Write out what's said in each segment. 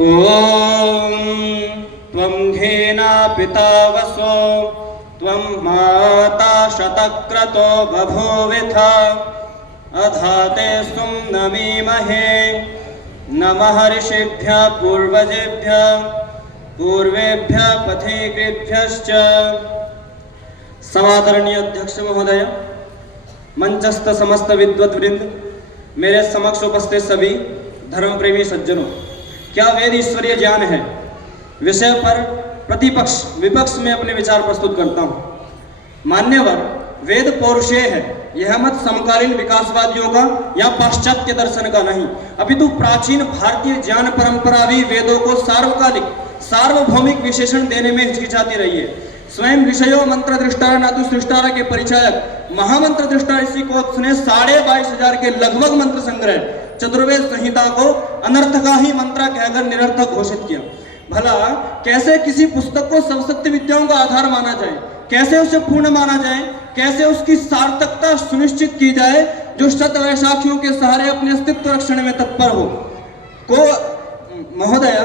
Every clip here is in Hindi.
ओम त्वं घेना पिता वसो त्वं माता शतक्रतो बभूविथ अधाते सुं नमीमहे नमः ऋषिभ्यः पूर्वजेभ्यः पूर्वेभ्यः पथिकृभ्यश्च। समादरणीय अध्यक्ष महोदय, मंचस्थ समस्त विद्वद्वृंद, मेरे समक्ष उपस्थित सभी धर्म प्रेमी सज्जनों, क्या वेद ईश्वरीय ज्ञान है विषय पर प्रतिपक्ष विपक्ष में अपने विचार प्रस्तुत करता हूं। मान्यवर, वेद पौरुषेय है, यह मत समकालीन विकासवादियों का या पाश्चात्य दर्शन का नहीं, अपितु प्राचीन भारतीय ज्ञान परंपरा भी वेदों को सार्वकालिक सार्वभौमिक विशेषण देने में हिचकिचाती रही है। स्वयं ऋषयो मंत्र दृष्टारा नातु सृष्टारा के परिचायक महामंत्र दृष्टा ऋषि कोत्स ने 22,500 के लगभग मंत्र संग्रह चतुर्वेद संहिता को अनर्थ का ही मंत्र कहकर निरर्थक घोषित किया। भला कैसे किसी पुस्तक को सब सत्य विद्याओं का आधार माना जाए, कैसे उसे पूर्ण माना जाए, कैसे उसकी सार्थकता सुनिश्चित की जाए जो शत वैशाखियों के सहारे अपने अस्तित्व रक्षण में तत्पर हो। को महोदय,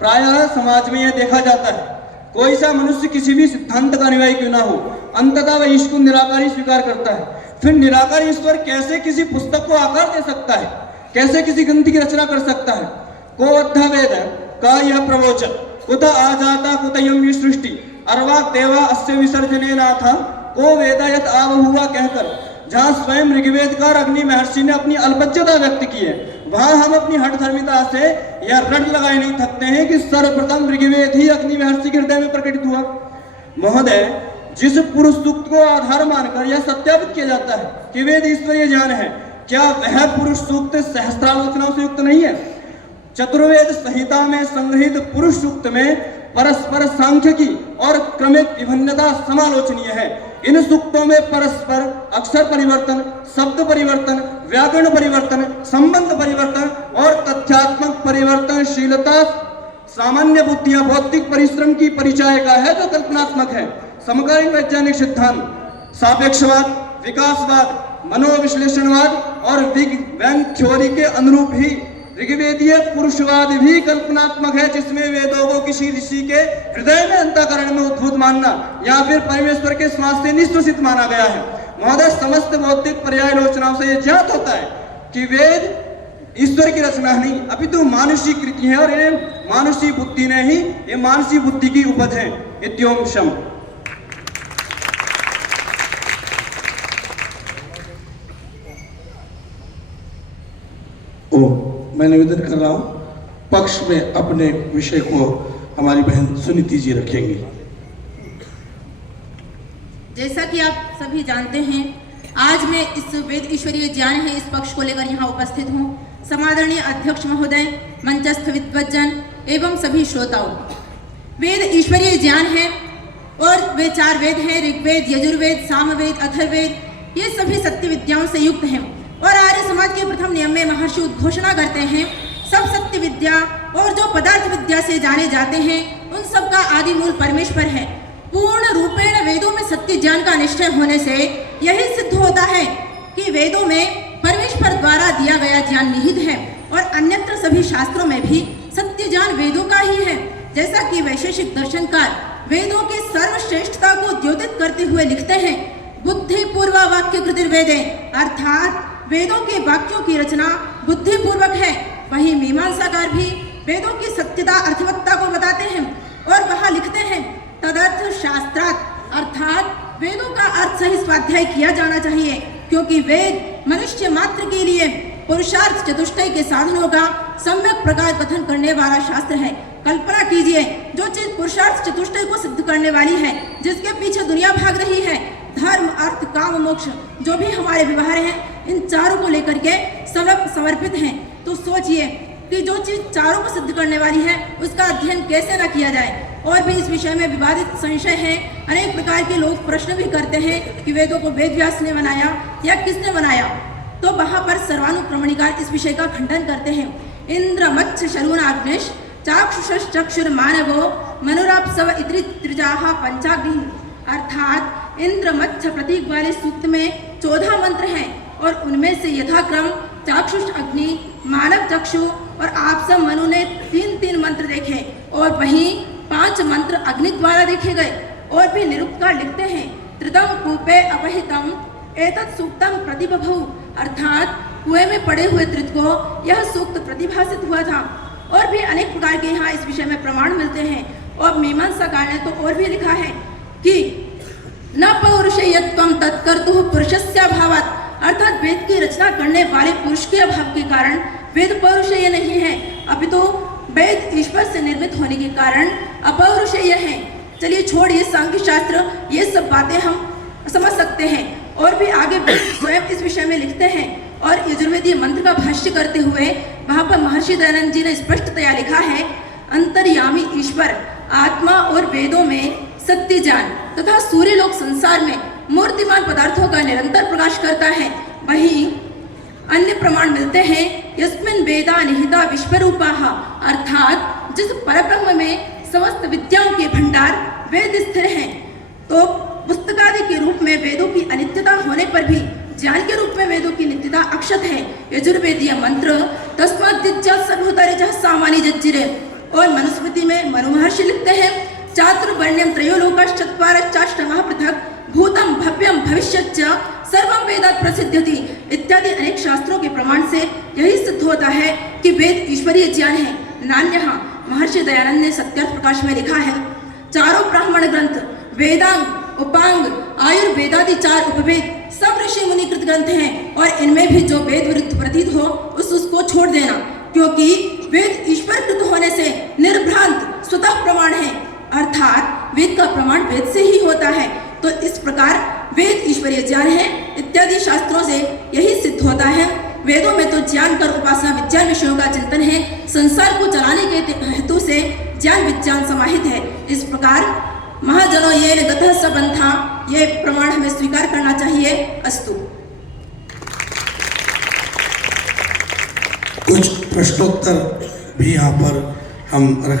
प्रायः समाज में यह देखा जाता है, कोई सा मनुष्य किसी भी सिद्धांत का अनुयायी क्यों ना हो, अंततः वह ईश्वर को निराकारी स्वीकार करता है। फिर निराकारी ईश्वर कैसे किसी पुस्तक को आकार दे सकता है, कैसे किसी ग्रंथ की रचना कर सकता है। को अद्धा वेद का यह प्रवचन कुत आजाता कुतयम सृष्टि अर्वाक देवा अस्य विसर्जने नाथा को वेद यत आव हुआ कहकर जहाँ स्वयं ऋग्वेदकार अग्नि महर्षि ने अपनी अल्पज्यता व्यक्त की है, वहां हम अपनी हठधर्मिता से यह रट लगाए नहीं थकते हैं कि सर्वप्रथम ऋग्वेद ही अग्नि महर्षि के हृदय में प्रकटित हुआ। महोदय, जिस पुरुष सूक्त को आधार मानकर यह सत्यापित किया जाता है कि वेद ईश्वरीय ज्ञान है, क्या वह पुरुष सूक्त सहस्त्रालोचनाओं से युक्त नहीं है? चतुर्वेद संहिता में संग्रहित पुरुष सूक्त में परस्पर सांख्यिकी और क्रमिक विभिन्नता समालोचनीय है। इन सूक्तों में परस्पर अक्षर परिवर्तन, शब्द परिवर्तन, व्याकरण परिवर्तन, संबंध परिवर्तन और तथ्यात्मक परिवर्तनशीलता सामान्य बुद्धि या भौतिक परिश्रम की परिचय का है जो कल्पनात्मक है। समकालीन वैज्ञानिक सिद्धांत सापेक्षवाद, विकासवाद, मनोविश्लेषणवाद और बिग बैंग थ्योरी के अनुरूप ही ऋग्वेदीय पुरुषवाद भी कल्पनात्मक है, जिसमें वेदों को किसी ऋषि के हृदय में अंतःकरण में उद्भूत मानना या फिर परमेश्वर के श्वास से निश्वसित माना गया है। महोदय, समस्त भौतिक पर्यालोचनाओं से यह ज्ञात होता है कि वेद ईश्वर की रचना नहीं अपितु मानुषी कृति है और ये मानुषी बुद्धि ने ही ये मानसी बुद्धि की उपज है। इत्योम शम। मैं निवेदन कर रहा हूं, पक्ष में अपने विषय को हमारी बहन सुनीति जी रखेंगी। जैसा कि आप सभी जानते हैं, आज मैं इस वेद ईश्वरीय ज्ञान है इस पक्ष को लेकर यहाँ उपस्थित हूँ। समादरणीय अध्यक्ष महोदय, मंचस्थ विद्वज्जन एवं सभी श्रोताओं, वेद ईश्वरीय ज्ञान है और वे 4 वेद हैं, ऋग्वेद, यजुर्वेद, सामवेद, अथर्ववेद, ये सभी सत्य विद्याओं से युक्त हैं। और आर्य समाज के प्रथम नियम में महर्षि उद्घोषणा करते हैं, सब सत्य विद्या और जो पदार्थ विद्या से जाने जाते हैं उन सब का आदि मूल परमेश्वर है। पूर्ण रूपेण वेदों में सत्य ज्ञान का निश्चय होने से यही सिद्ध होता है कि वेदों में परमेश्वर द्वारा दिया गया ज्ञान निहित है और अन्यत्र सभी शास्त्रों में भी सत्य ज्ञान वेदों का ही है। जैसा कि वैशेषिक दर्शनकार वेदों की सर्वश्रेष्ठता को द्योतित करते हुए लिखते हैं, बुद्धि पूर्वा वाक्य कृतिर्वेदे, अर्थात वेदों के वाक्यों की रचना बुद्धि पूर्वक है। वही मीमांसाकार भी वेदों की सत्यता अर्थवत्ता को बताते हैं और वहां लिखते हैं, तदर्थ शास्त्रार्थ, अर्थात वेदों का अर्थ सही स्वाध्याय किया जाना चाहिए, क्योंकि वेद मनुष्य मात्र के लिए पुरुषार्थ चतुष्टय के साधनों का सम्यक प्रकार कथन करने वाला शास्त्र है। कल्पना कीजिए, जो चीज पुरुषार्थ चतुष्टय को सिद्ध करने वाली है, जिसके पीछे दुनिया भाग रही है, धर्म, अर्थ, काम, मोक्ष, जो भी हमारे व्यवहार हैं, इन चारों को लेकर के समर्पित हैं। तो सोचिए कि जो चीज चारों को सिद्ध करने वाली है उसका अध्ययन कैसे न किया जाए। और भी इस विषय में विवादित संशय है, अनेक प्रकार के लोग प्रश्न भी करते हैं कि वेदों को वेद व्यास ने बनाया या किसने बनाया। तो वहां पर सर्वानुक्रमणिकार इस विषय का खंडन करते हैं। इंद्र मच्छ शरूनाग्निश चाक्षुष चक्षुर मानवो मनुराप्सव इत्रि त्रिजाहा पंचाग्नि, अर्थात इंद्र मच्छ प्रतीक वाले सूक्त में 14 मंत्र हैं। और उनमें से यथाक्रम चाक्षुष अग्नि, मानव चक्षु और आप सब मनु ने 3-3 मंत्र देखे और वहीं 5 मंत्र अग्नि द्वारा देखे गए। और भी निरुक्तकार लिखते हैं, त्रिदम कूपे अपहितम एतत् सूक्तम प्रतिबभू, अर्थात कुएं में पड़े हुए त्रित को यह सूक्त प्रतिभासित हुआ था। और भी अनेक प्रकार के यहाँ इस विषय में प्रमाण मिलते हैं। और मीमांसाकार ने तो और भी लिखा है कि न पौरुषेयत्वं तत्कर्तुः पुरुषस्याभावात्, अर्थात वेद की रचना करने वाले पुरुष के अभाव के कारण वेद पौरुषेय नहीं है, अपितु वेद ईश्वर से निर्मित होने के कारण अपौरुषेय है। चलिए छोड़िए सांख्य शास्त्र, ये सब बातें हम समझ सकते हैं। और भी आगे स्वयं इस विषय में लिखते हैं। और यजुर्वेदीय मंत्र का भाष्य करते हुए वहां पर महर्षि दयानंद जी ने स्पष्टतया लिखा है, अंतर्यामी ईश्वर आत्मा और वेदों में सत्य ज्ञान तथा सूर्यलोक संसार में मूर्तिमान पदार्थों का निरंतर प्रकाश करता है। वहीं अन्य प्रमाण मिलते हैं, यस्मिन् वेदा निहिता विश्वरूपाः, अर्थात जिस परब्रह्म में समस्त विद्याओं के भंडार वेद स्थिर हैं। तो पुस्तकादि के रूप में वेदों की अनित्यता होने पर भी ज्ञान के रूप में वेदों की नित्यता अक्षत है। यजुर्वेदीय मंत्र तस्मात् सर्वोत्तरजः सामान्य जज्जिरे। और मनुस्मृति में मनु महर्षि लिखते हैं, चातुर्वर्ण्यं त्रयोलोकश्चत्वारश्चाष्टमः पृथक् भूतम भव्यम भविष्यच्च सर्वं वेदात् प्रसिद्ध्यति इत्यादि अनेक शास्त्रों के प्रमाण से यही सिद्ध होता है कि वेद ईश्वरीय ज्ञान है। नान्यः महर्षि दयानंद ने सत्यार्थ प्रकाश में लिखा है, चारों ब्राह्मण ग्रंथ वेदांग, उपांग, आयुर्वेदादि 4 उपवेद सब ऋषि मुनि कृत ग्रंथ हैं। और इनमें भी जो वेद विरुद्ध प्रतीत हो उसको छोड़ देना, क्योंकि वेद ईश्वर कृत होने से निर्भ्रांत स्वतः प्रमाण है, अर्थात वेद का प्रमाण वेद से ही होता है। तो इस प्रकार वेद ईश्वरीय ज्ञान है इत्यादि शास्त्रों से यही सिद्ध होता है। वेदों में तो ज्ञान कर उपासना विज्ञान विषयों का चिंतन है, संसार को चलाने के हेतु से ज्ञान विज्ञान समाहित है। इस प्रकार महाजनों ये गतः सबंथा, ये प्रमाण हमें स्वीकार करना चाहिए। अस्तु। कुछ प्रश्नोत्तर भी यहाँ पर हम रख